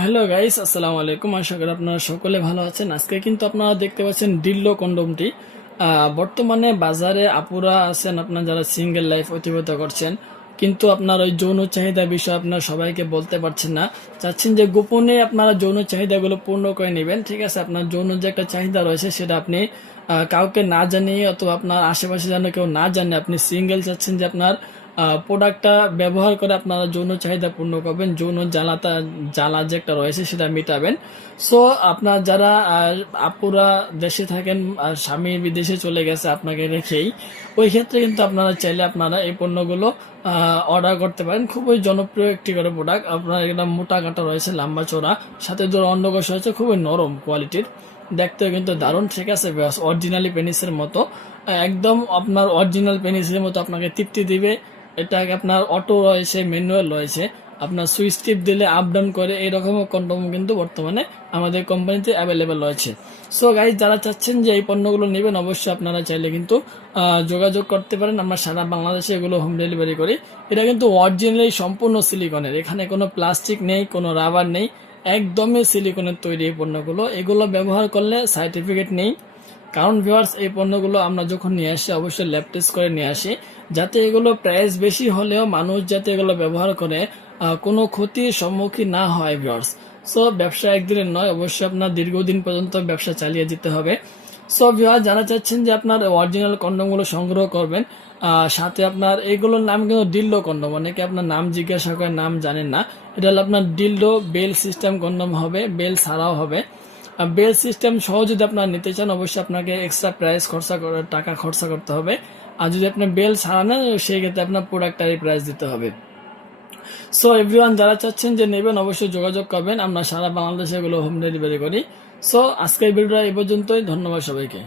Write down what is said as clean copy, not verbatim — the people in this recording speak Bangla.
হ্যালো গাইস, আসসালামু আলাইকুম। আশা করি আপনারা সকলে ভালো আছেন। আজকে কিন্তু আপনারা দেখতে পাচ্ছেন ডিল্লো কন্ডোমটি। বর্তমানে বাজারে আপুরা আছেন, আপনার যারা সিঙ্গেল লাইফ অতিবাহিত করছেন, কিন্তু আপনার ওই যৌন চাহিদা বিষয় আপনার সবাইকে বলতে পারছেন না। চাচ্ছেন যে গোপনে আপনারা যৌন চাহিদাগুলো পূর্ণ করে নেবেন। ঠিক আছে, আপনার যৌন যে একটা চাহিদা রয়েছে সেটা আপনি কাউকে না জানিয়ে অথবা আপনার আশেপাশে যেন কেউ না জানে, আপনি সিঙ্গেল চাচ্ছেন যে আপনার প্রোডাক্টটা ব্যবহার করে আপনারা যৌন চাহিদা পূর্ণ করবেন, যৌন জ্বালা যে একটা রয়েছে সেটা মেটাবেন। সো আপনার যারা আপুরা দেশে থাকেন আর স্বামী বিদেশে চলে গেছে আপনাকে রেখেই, ওই ক্ষেত্রে কিন্তু আপনারা চাইলে আপনারা এই পণ্যগুলো অর্ডার করতে পারেন। খুবই জনপ্রিয় একটি করে প্রোডাক্ট। আপনার এটা মোটা কাটা রয়েছে, লম্বা চড়া, সাথে ধরো অন্ডকোষ রয়েছে, খুবই নরম কোয়ালিটির, দেখতেও কিন্তু দারুণ। ঠিক আছে, অরিজিনালি পেনিসের মতো, একদম আপনার অরিজিনাল পেনিসের মতো আপনাকে তৃপ্তি দিবে। এটা আপনার অটো রয়েছে, ম্যানুয়াল রয়েছে, আপনার সুইচ টিপ দিলে আপ ডাউন করে, এরকম কন্ডোম কিন্তু বর্তমানে আমাদের কোম্পানিতে অ্যাভেলেবেল রয়েছে। সো গাইজ, যারা চাচ্ছেন যে এই পণ্যগুলো নেবেন, অবশ্যই আপনারা চাইলে কিন্তু যোগাযোগ করতে পারেন। আমরা সারা বাংলাদেশে এগুলো হোম ডেলিভারি করি। এটা কিন্তু অরিজিনালি সম্পূর্ণ সিলিকনের, এখানে কোনো প্লাস্টিক নেই, কোনো রাবার নেই, একদমই সিলিকনের তৈরি এই পণ্যগুলো। এগুলো ব্যবহার করলে সার্টিফিকেট নেই। কারণ ভিউয়ার্স, এই পণ্যগুলো আমরা যখন নিয়ে আসি অবশ্যই ল্যাব টেস্ট করে নিয়ে আসি, যাতে এগুলো প্রাইস বেশি হলেও মানুষ যাতে এগুলো ব্যবহার করে কোনো ক্ষতির সম্মুখীন না হয় ভিউয়ার্স। সো ব্যবসা একদিনের নয়, অবশ্যই আপনার দীর্ঘদিন পর্যন্ত ব্যবসা চালিয়ে যেতে হবে। সো ভিউয়ার্স, যারা চাচ্ছেন যে আপনার অরিজিনাল কন্ডমগুলো সংগ্রহ করবেন, সাথে আপনার এগুলোর নাম কিন্তু ডিল্ডো কন্ডম, অনেকে আপনার নাম জিজ্ঞাসা করে, নাম জানেন না। এটা হলো আপনার ডিল্ডো বেল সিস্টেম কন্ডম হবে, বেল ছাড়াও হবে। বেল সিস্টেম সহ যদি আপনারা নিতে চান, অবশ্যই আপনাকে এক্সট্রা প্রাইস টাকা খরচা করতে হবে। আর যদি আপনি বেল ছাড়া নেন, সেই ক্ষেত্রে আপনার প্রোডাক্টটারই প্রাইস দিতে হবে। সো এভরিওয়ান, যারা চাচ্ছেন যে নেবেন, অবশ্যই যোগাযোগ করবেন। আমরা সারা বাংলাদেশে এগুলো হোম ডেলিভারি করি। সো আজকের ভিডিওটা এই পর্যন্তই। ধন্যবাদ সবাইকে।